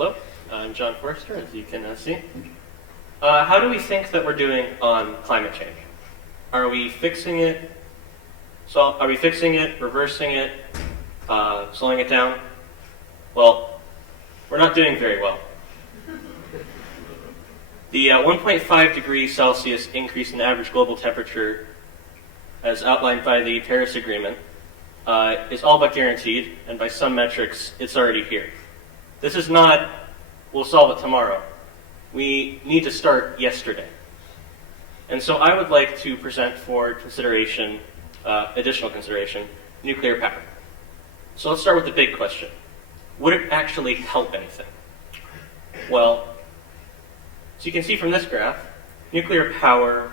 Hello, I'm John Forrester, as you can see. How do we think that we're doing on climate change? Are we fixing it? Are we fixing it, reversing it, slowing it down? Well, we're not doing very well. The 1.5 degrees Celsius increase in average global temperature, as outlined by the Paris Agreement, is all but guaranteed, and by some metrics, it's already here. This is not, we'll solve it tomorrow. We need to start yesterday. And so I would like to present for consideration, additional consideration, nuclear power. So let's start with the big question. Would it actually help anything? Well, so you can see from this graph, nuclear power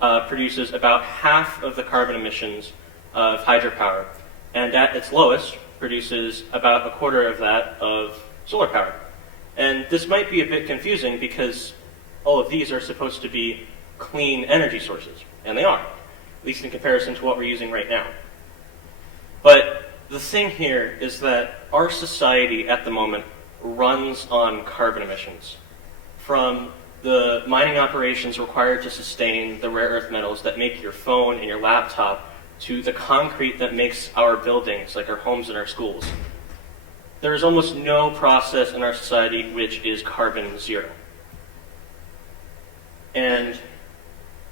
produces about half of the carbon emissions of hydropower, and at its lowest produces about a quarter of that of solar power. And this might be a bit confusing because all of these are supposed to be clean energy sources, and they are, at least in comparison to what we're using right now. But the thing here is that our society at the moment runs on carbon emissions, from the mining operations required to sustain the rare earth metals that make your phone and your laptop, to the concrete that makes our buildings, like our homes and our schools. There is almost no process in our society which is carbon zero. And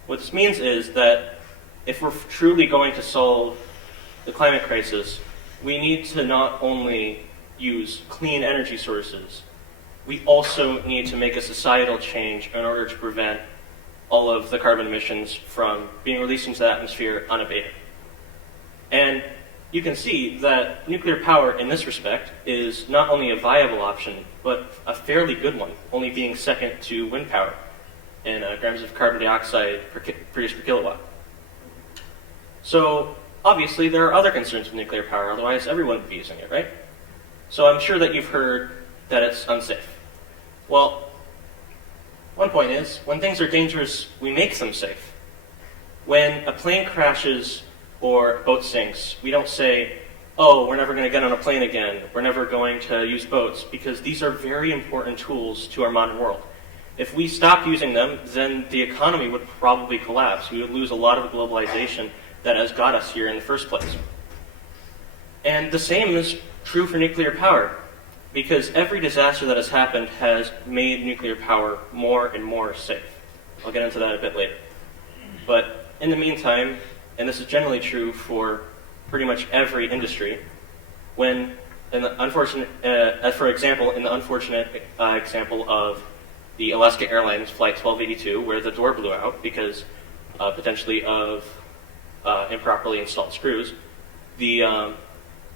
what this means is that if we're truly going to solve the climate crisis, we need to not only use clean energy sources, we also need to make a societal change in order to prevent all of the carbon emissions from being released into the atmosphere unabated. And you can see that nuclear power in this respect is not only a viable option, but a fairly good one, only being second to wind power in grams of carbon dioxide produced per kilowatt. So obviously there are other concerns with nuclear power, otherwise everyone would be using it, right? So I'm sure that you've heard that it's unsafe. Well, one point is, when things are dangerous, we make them safe. When a plane crashes or a boat sinks, we don't say, oh, we're never going to get on a plane again, we're never going to use boats, because these are very important tools to our modern world. If we stopped using them, then the economy would probably collapse. We would lose a lot of the globalization that has got us here in the first place. And the same is true for nuclear power, because every disaster that has happened has made nuclear power more and more safe. I'll get into that a bit later. But in the meantime, and this is generally true for pretty much every industry, when, in the unfortunate, for example, in the unfortunate example of the Alaska Airlines Flight 1282, where the door blew out because potentially of improperly installed screws, the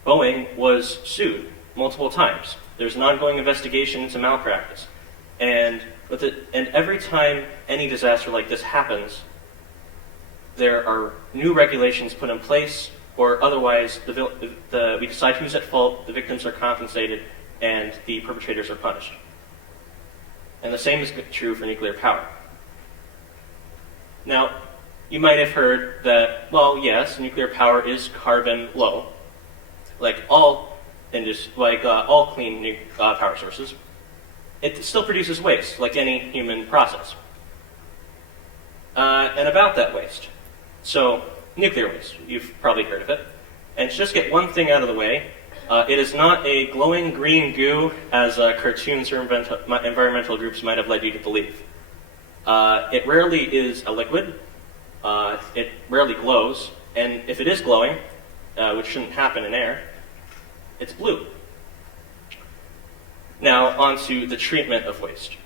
Boeing was sued multiple times. There's an ongoing investigation into malpractice. And every time any disaster like this happens, there are new regulations put in place, or otherwise we decide who's at fault, the victims are compensated, and the perpetrators are punished. And the same is true for nuclear power. Now, you might have heard that, well, yes, nuclear power is carbon low, like all clean power sources. It still produces waste, like any human process. And about that waste. So, nuclear waste, you've probably heard of it. And to just get one thing out of the way, it is not a glowing green goo, as cartoons or environmental groups might have led you to believe. It rarely is a liquid. It rarely glows. And if it is glowing, which shouldn't happen in air, it's blue. Now, onto the treatment of waste.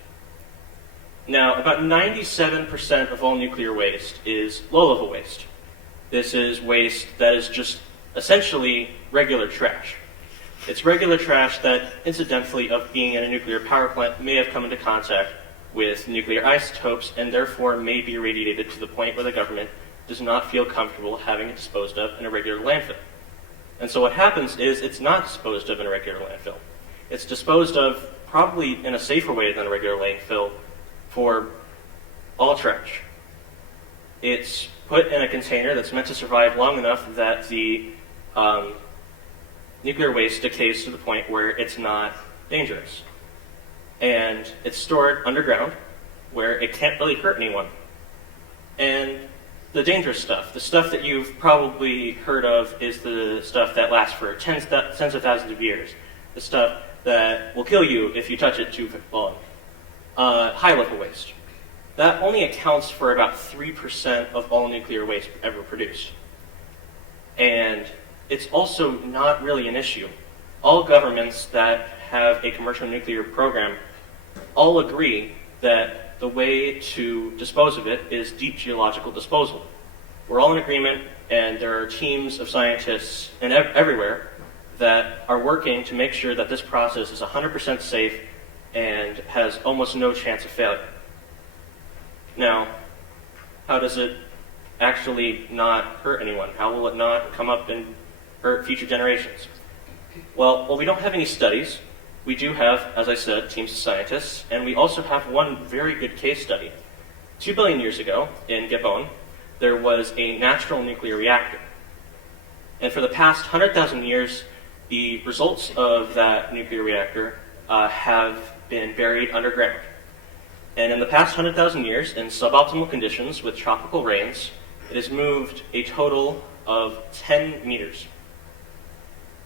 Now, about 97% of all nuclear waste is low-level waste. This is waste that is just essentially regular trash. It's regular trash that, incidentally, of being in a nuclear power plant, may have come into contact with nuclear isotopes and therefore may be irradiated to the point where the government does not feel comfortable having it disposed of in a regular landfill. And so what happens is it's not disposed of in a regular landfill. It's disposed of probably in a safer way than a regular landfill for all trash. It's put in a container that's meant to survive long enough that the nuclear waste decays to the point where it's not dangerous. and it's stored underground where it can't really hurt anyone. And the dangerous stuff, the stuff that you've probably heard of, is the stuff that lasts for tens of thousands of years. The stuff that will kill you if you touch it too long. High-level waste. That only accounts for about 3% of all nuclear waste ever produced. And it's also not really an issue. All governments that have a commercial nuclear program all agree that the way to dispose of it is deep geological disposal. We're all in agreement, and there are teams of scientists everywhere that are working to make sure that this process is 100% safe and has almost no chance of failure. Now, how does it actually not hurt anyone? How will it not come up and hurt future generations? Well, we don't have any studies. We do have, as I said, teams of scientists, and we also have one very good case study. 2 billion years ago, in Gabon, there was a natural nuclear reactor. And for the past 100,000 years, the results of that nuclear reactor have been buried underground. And in the past 100,000 years, in suboptimal conditions with tropical rains, it has moved a total of 10 meters.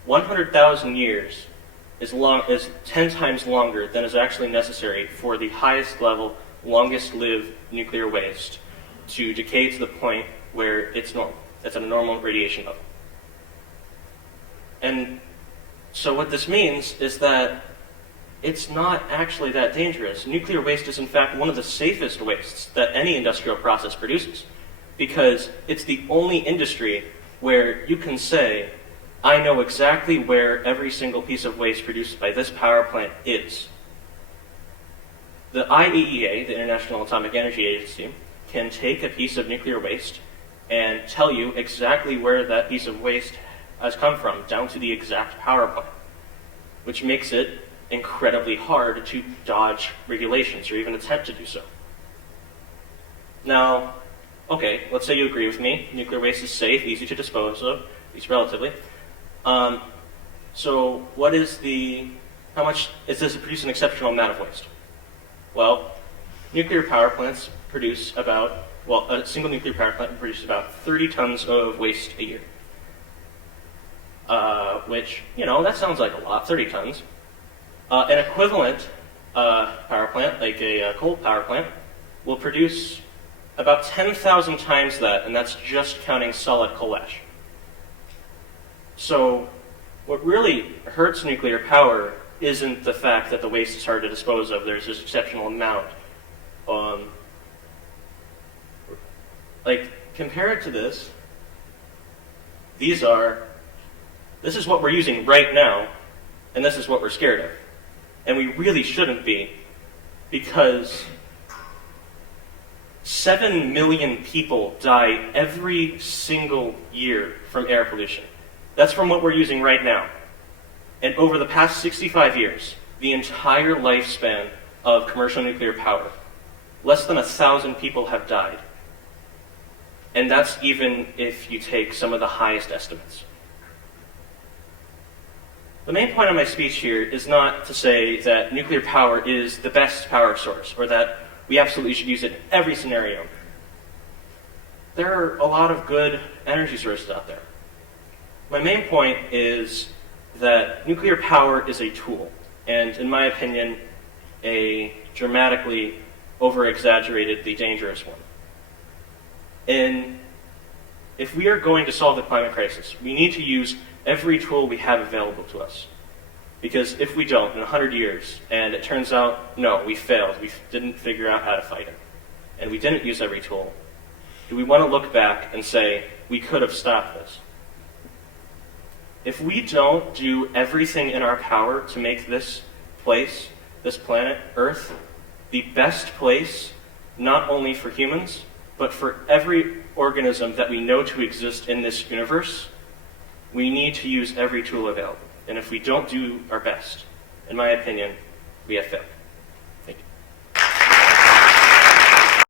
100,000 years is 10 times longer than is actually necessary for the highest level, longest lived nuclear waste to decay to the point where it's normal. It's at a normal radiation level. And so what this means is that it's not actually that dangerous. Nuclear waste is in fact one of the safest wastes that any industrial process produces, because it's the only industry where you can say, I know exactly where every single piece of waste produced by this power plant is. The IAEA, the International Atomic Energy Agency, can take a piece of nuclear waste and tell you exactly where that piece of waste has come from, down to the exact power plant, which makes it incredibly hard to dodge regulations or even attempt to do so. Now, okay, let's say you agree with me. Nuclear waste is safe, easy to dispose of, at least relatively. So how much does this produce an exceptional amount of waste? Well, nuclear power plants produce a single nuclear power plant produces about 30 tons of waste a year. Which, that sounds like a lot, 30 tons. An equivalent power plant, like a coal power plant, will produce about 10,000 times that, and that's just counting solid coal ash. So what really hurts nuclear power isn't the fact that the waste is hard to dispose of. There's this exceptional amount. Compare it to this. This is what we're using right now, and this is what we're scared of. And we really shouldn't be, because 7 million people die every single year from air pollution. That's from what we're using right now. And over the past 65 years, the entire lifespan of commercial nuclear power, less than 1,000 people have died. And that's even if you take some of the highest estimates. The main point of my speech here is not to say that nuclear power is the best power source, or that we absolutely should use it in every scenario. There are a lot of good energy sources out there. My main point is that nuclear power is a tool, and in my opinion, a dramatically over-exaggeratedly dangerous one. And if we are going to solve the climate crisis, we need to use every tool we have available to us. Because if we don't, in 100 years, and it turns out, no, we failed, we didn't figure out how to fight it, and we didn't use every tool, do we want to look back and say, we could have stopped this? If we don't do everything in our power to make this place, this planet, Earth, the best place, not only for humans, but for every organism that we know to exist in this universe, we need to use every tool available. And if we don't do our best, in my opinion, we have failed.